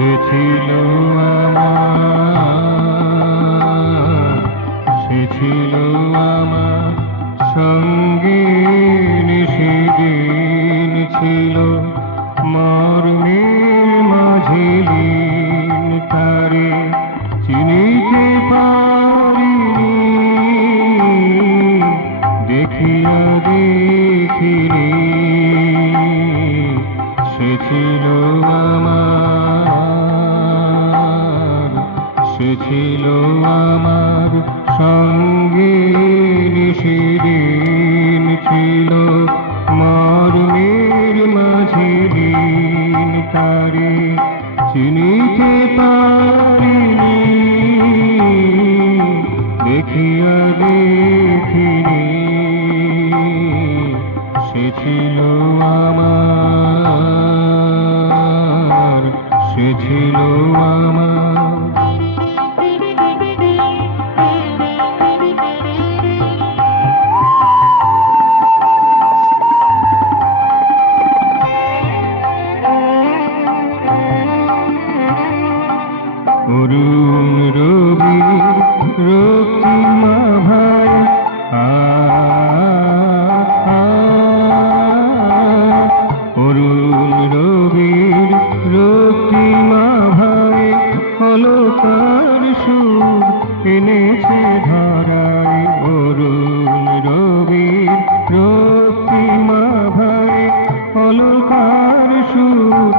সে ছিল আমার, সে ছিল আমার সঙ্গে সেদিন ছিল মর্মের মাঝে লীন, তারে চিনিতে পারিনি দেখিয়া দেখিনি। সে ছিল আমার, সে ছিল আমার সঙ্গে সেদিন ছিল মর্মের মাঝে লীন, তারে চিনিতে পারিনি দেখিয়া দেখিনি। সে ছিল আমার, সে ছিল আমার। অরুণ রবির রক্তিমা ভাই অরুণ রবির রক্তিমা ভাই অলকার সুর এনেছে ধরায়। অরুণ রবির রক্তিমা ভাই অলকার সুর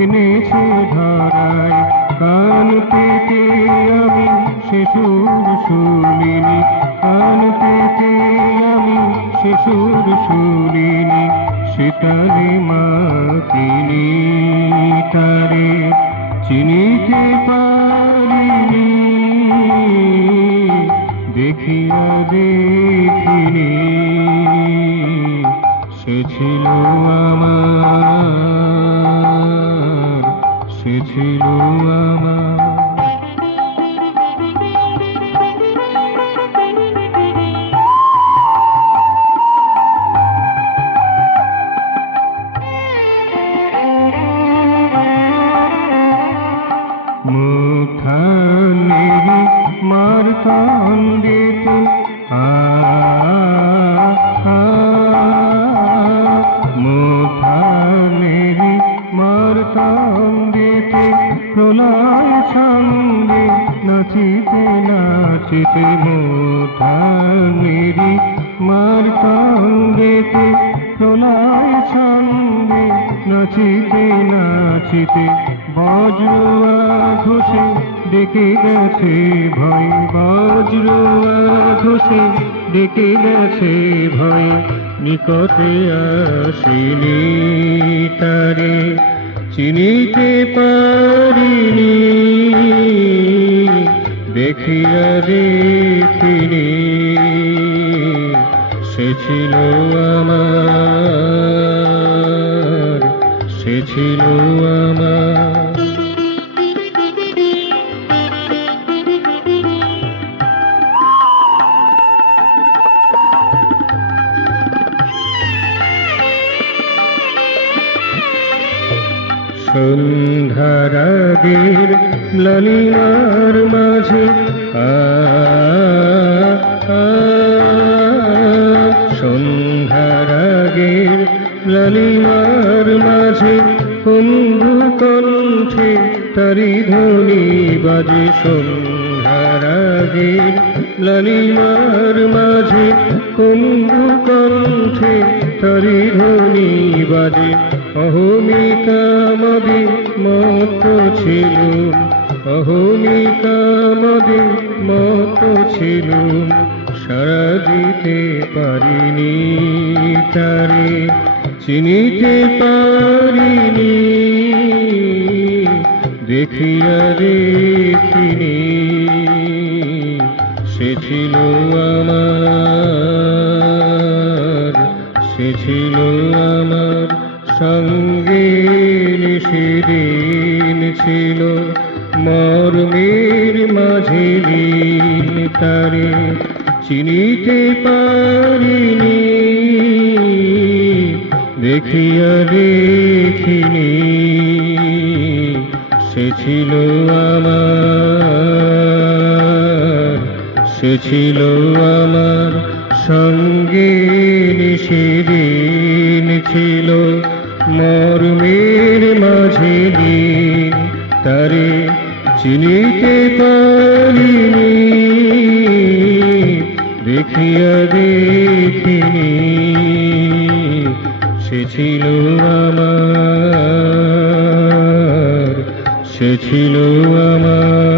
এনেছে ধরায়। কান পেতে আমি সে সুর শুনিনি, কান পেতে আমি সে সুর শুনিনি। সেতারে মাতিনি, তারে চিনিতে পারিনি দেখিয়া দেখিনি। সে ছিল আমার, সে ছিল আমার। মুখানেরি মার কান্দিতে মুখানেরি মার কান্দিতে প্রলয় সঙ্গে নাচিতে নাচিতে। মুখানেরি মার কান্দিতে প্রলয় সঙ্গে নাচিতে নাচিতে। বজ্র ঘোষে ডেকে গেছে ভয়, বজ্র ঘোষে ডেকে গেছে ভয়। নিকটে আসিনি তারে চিনিতে পারিনি দেখিয়া দেখিনি। সে ছিল আমার, সে ছিল আমার। সন্ধ্যার আগের লালিমার মাঝে সন্ধ্যার আগের লালিমার মাঝে কুম্ভু কণ্ঠে তারি ধ্বনি বাজে। সন্ধ্যার আগের লালিমার মাঝে কুম্ভু কণ্ঠে তারি ধ্বনি বাজে। অহমিকা মদে মত ছিল, অহমিকা মদে মত ছিল। সারা দিতে পারিনি তারে চিনিতে পারিনি দেখিয়া দেখিনি। সে ছিল আমার, সে ছিল আমার সঙ্গে সেদিন ছিল মর্মের মাঝে লীন, তারে চিনিতে পারিনি দেখিয়া দেখিনি। সে ছিল আমার, সে ছিল আমার সঙ্গিনী, সেদিন ছিল মর্মের মাঝে দিন, তারে চিনিতে পারিনি, দেখিয়া দেখিনি, সে ছিল আমার, সে ছিল আমার।